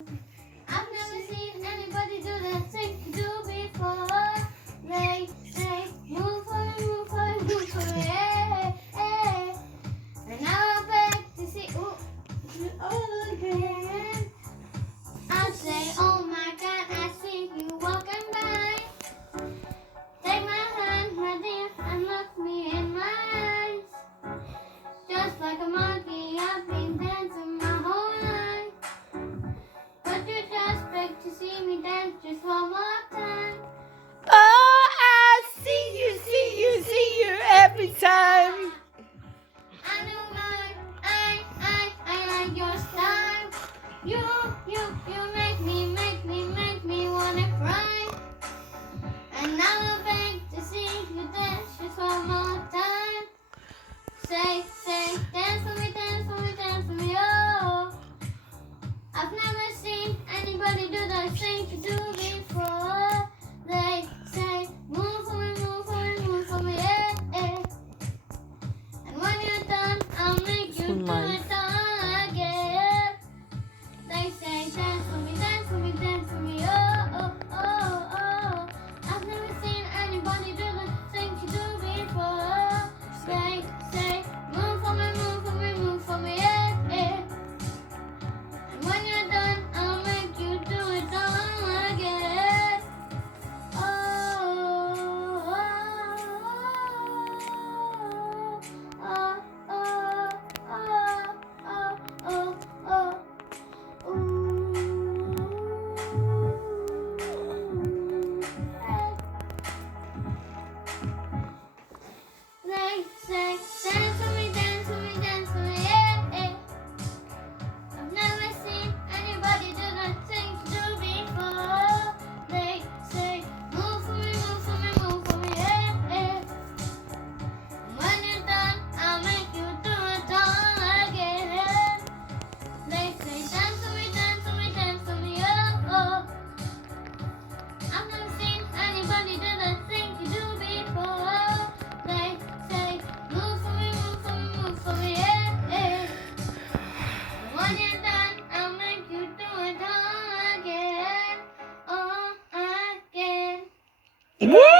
I've never seen anybody do the thing you do before. They say, move for me, move for me, move for me, hey, hey. And now I beg to see you all again. I say, oh my God, I see you walking by. Take my hand, my dear, and look me in my eyes. Just like a monkey, I've been dancing my whole life. But you just beg to see me dance just one more time. Oh, I see you every time. I know I like your style. You make me wanna cry. And now I beg to see you dance just one more time. Say, dance for me, dance for me, dance for me, oh. I've never seen anybody do the thing you do before. They say, move for me, move for me, move for me, yeah, yeah. And when you're done, I'll make you do it all again. They say, dance for me, dance for me, dance for me, oh, oh, oh, oh. I've never seen anybody do the thing you do before. They say, move for me, move for me, move for me, yeah, yeah. And when you're done, I'll make you do it all again. Oh, oh, oh, oh, oh, oh, oh, oh. Ooh. They say, dance for me, dance for me, dance for me, yeah, yeah. I've never seen anybody do the things you do before. They say, move for me, move for me, move for me, yeah, yeah. And when you're done, I'll make you do it all again. They say, dance for me, dance for me, dance for me, oh, oh. I've never seen anybody do the things you do before. They say, move for me, move for me, move for me, yeah, yeah. And when you're done, I'll make you do it all again, again. Woo!